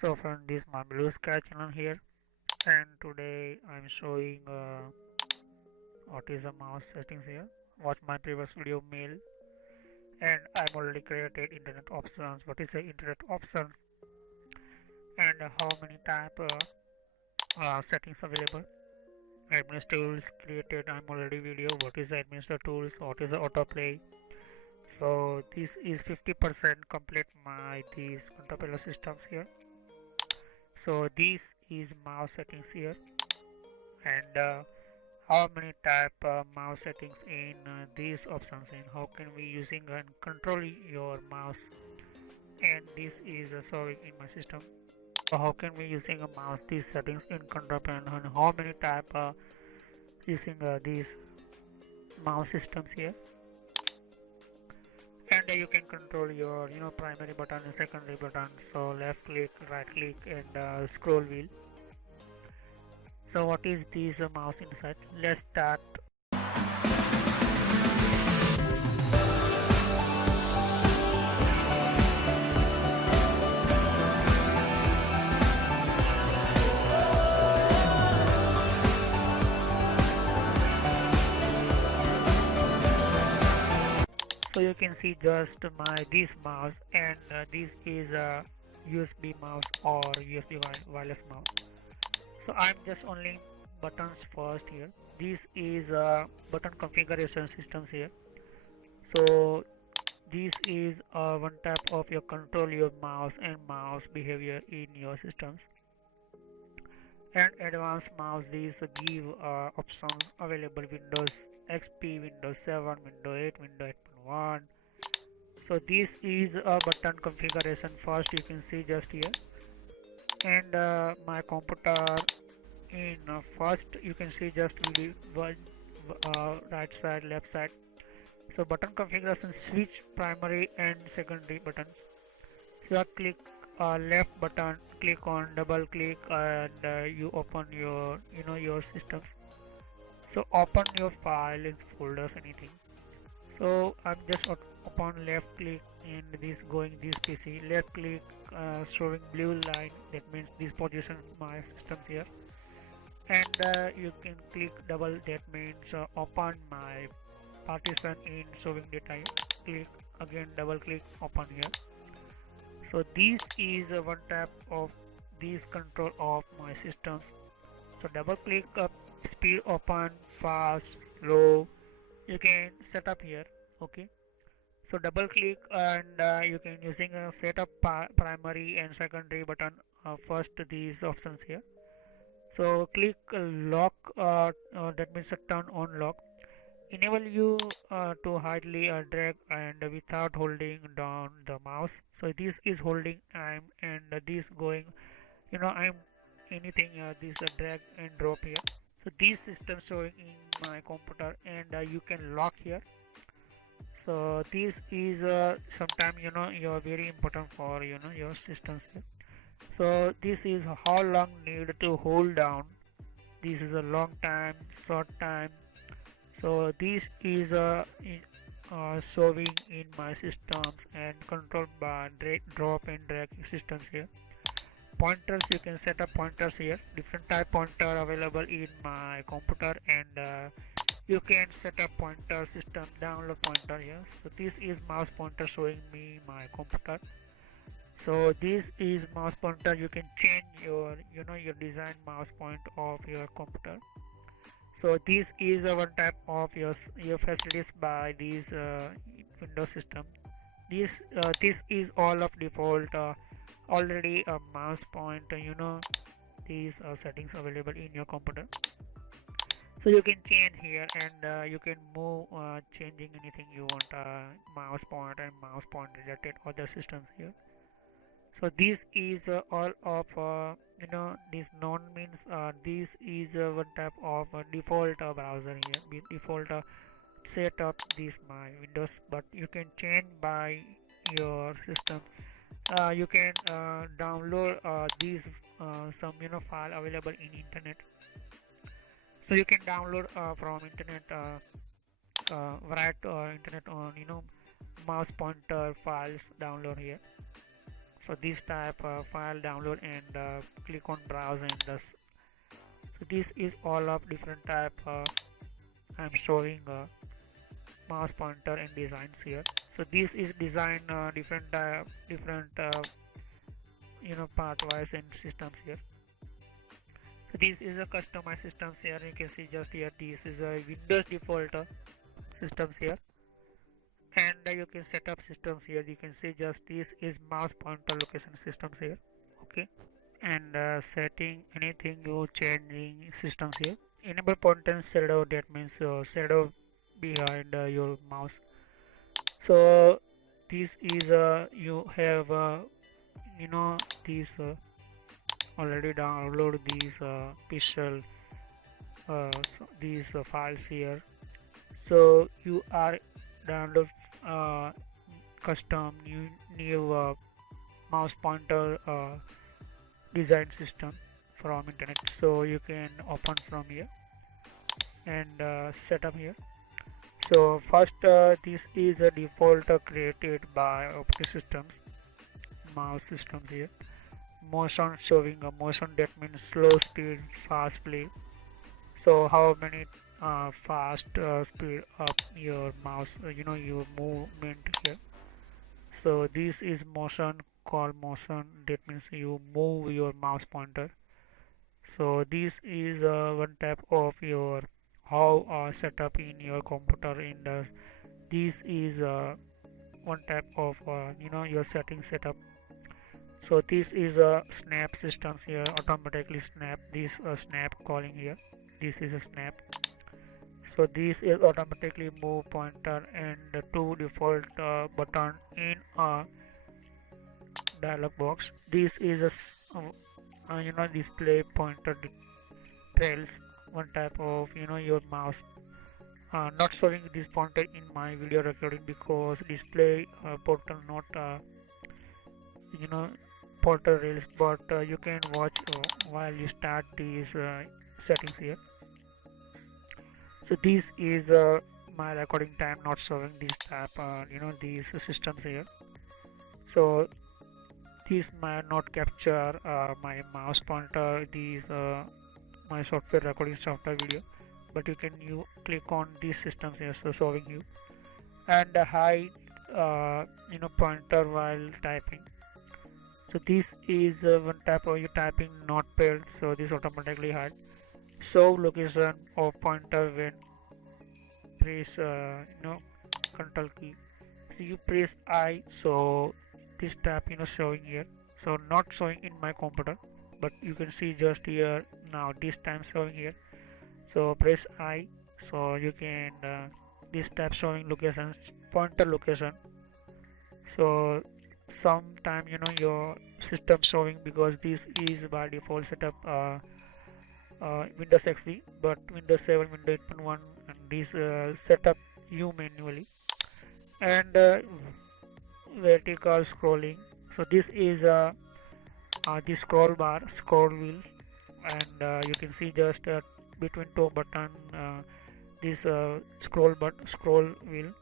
So from this my Blue Sky channel here, and today I'm showing what is the mouse settings here. Watch my previous video mail, and I'm already created internet options. What is the internet option, and how many type settings available. Administer tools created. I'm already video. What is the administer tools? What is the autoplay? So this is 50% complete my these controller systems here. So this is mouse settings here, and how many type mouse settings in these options, and how can we using and control your mouse, and this is showing in my system. So how can we using a mouse these settings in control panel, and how many type using these mouse systems here, and you can control your primary button and secondary button. So left click, right click, and scroll wheel. So what is this mouse inside? Let's start. So you can see just my this mouse, and this is a USB mouse or USB wireless mouse. So I'm just only buttons first here. This is button configuration systems here. So this is one type of your control your mouse and mouse behavior in your systems. And advanced mouse, these give options available: Windows XP, Windows 7, Windows 8, Windows 8.1. So this is a button configuration. First you can see just here, and my computer in first you can see just right side, left side. So button configuration: switch primary and secondary buttons. So you click left button, click on double click, and you open your your systems. So open your files, folders, anything. So I'm just upon left click in this going this PC. Left click showing blue line, that means this position my systems here. And you can click double, that means open my partition in showing data. Click again, double click, open here. So this is one type of this control of my systems. So double click up, speed, open, fast, low, you can set up here. Okay, so double click, and you can using a setup primary and secondary button. First these options here. So click lock, that means turn on lock. Enable you to hardly drag and without holding down the mouse. So this is holding I'm, and this going I'm anything this drag and drop here. So this system showing in my computer, and you can lock here. So this is sometime you're very important for your systems here. So this is how long need to hold down. This is a long time, short time. So this is showing in my systems and controlled by drop and drag systems here. Pointers, you can set up pointers here. Different type pointer available in my computer, and you can set up pointer system, download pointer here. So this is mouse pointer showing me my computer. So this is mouse pointer. You can change your your design mouse point of your computer. So this is one type of your facilities by these Windows system. This is all of default already a mouse point. These settings available in your computer. So you can change here, and you can move changing anything you want, mouse point and mouse point related other systems here. So this is all of this non means this is one type of default browser here, default set up this my Windows, but you can change by your system. You can download these some file available in internet. So you can download from internet, write internet on mouse pointer files download here. So this type file download and click on browse and so this is all of different type. I'm showing mouse pointer and designs here. So this is design different pathwise and systems here. So this is a customized systems here. You can see just here this is a Windows default systems here, and you can set up systems here. You can see just this is mouse pointer location systems here. Okay, and setting anything you changing systems here. Enable pointer shadow, that means shadow behind your mouse. So this is you have these already download these pixel these files here. So you are download uh, custom new mouse pointer design system from internet. So you can open from here and set up here. So first this is a default created by operating systems mouse systems here. Motion showing a motion, that means slow speed, fast play. So how many fast speed up your mouse, your movement here. So this is motion, call motion, that means you move your mouse pointer. So this is one type of your how setup in your computer in the this is one type of your setting setup. So this is a snap systems here, automatically snap this snap calling here. This is a snap. So this is automatically move pointer and the two default button in a dialog box. This is a display pointer trails, one type of your mouse. Not showing this pointer in my video recording because display portal not you know portal rails, but you can watch while you start these settings here. So this is my recording time not showing this type these systems here. So this might not capture my mouse pointer these my software recording software video, but you click on these systems here, so showing you and hide pointer while typing. So this is one type of you typing notepad, so this automatically hide. Show location of pointer when press control key. So you press I, so this tab showing here. So not showing in my computer, but you can see just here now this time showing here. So press I, so you can this tab showing location pointer location. So sometime your system showing because this is by default setup Windows XP, but Windows 7, Windows 8.1 and this setup you manually. And vertical scrolling, so this is the scroll bar scroll wheel, and you can see just between two button this scroll wheel.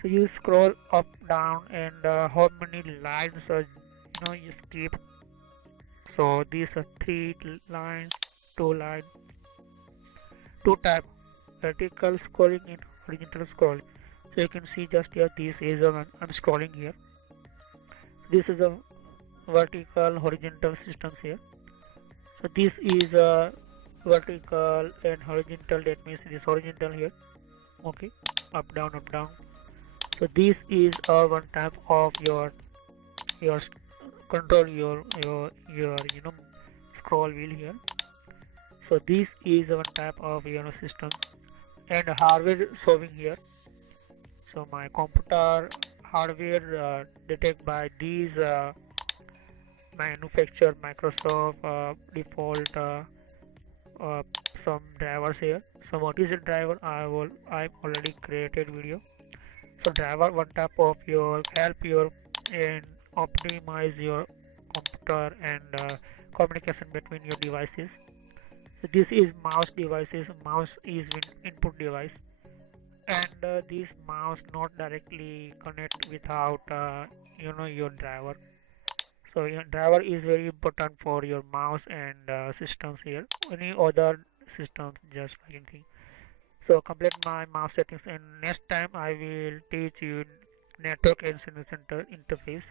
So you scroll up down and how many lines you skip. So these are three lines, two lines, two type vertical scrolling and horizontal scrolling. So you can see just here this is I'm scrolling here. This is a vertical horizontal systems here. So this is a vertical and horizontal, that means this horizontal here. Okay, up down up down. So this is one type of your control your scroll wheel here. So this is one type of system and hardware showing here. So my computer hardware detect by these manufacturer Microsoft default some drivers here. So what is a driver? I've already created video. So driver one type of your help your and optimize your computer and communication between your devices. So this is mouse devices. Mouse is input device, and this mouse not directly connect without your driver. So driver is very important for your mouse and systems here. Any other systems, just like anything. So complete my mouse settings, and next time I will teach you network and center interface.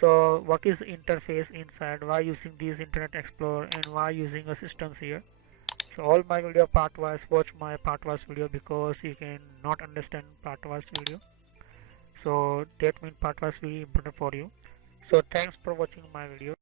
So what is interface inside, why using this Internet Explorer, and why using a systems here. So all my video part wise, watch my part wise video because you can not understand part wise video. So that means part wise very important for you. So thanks for watching my video.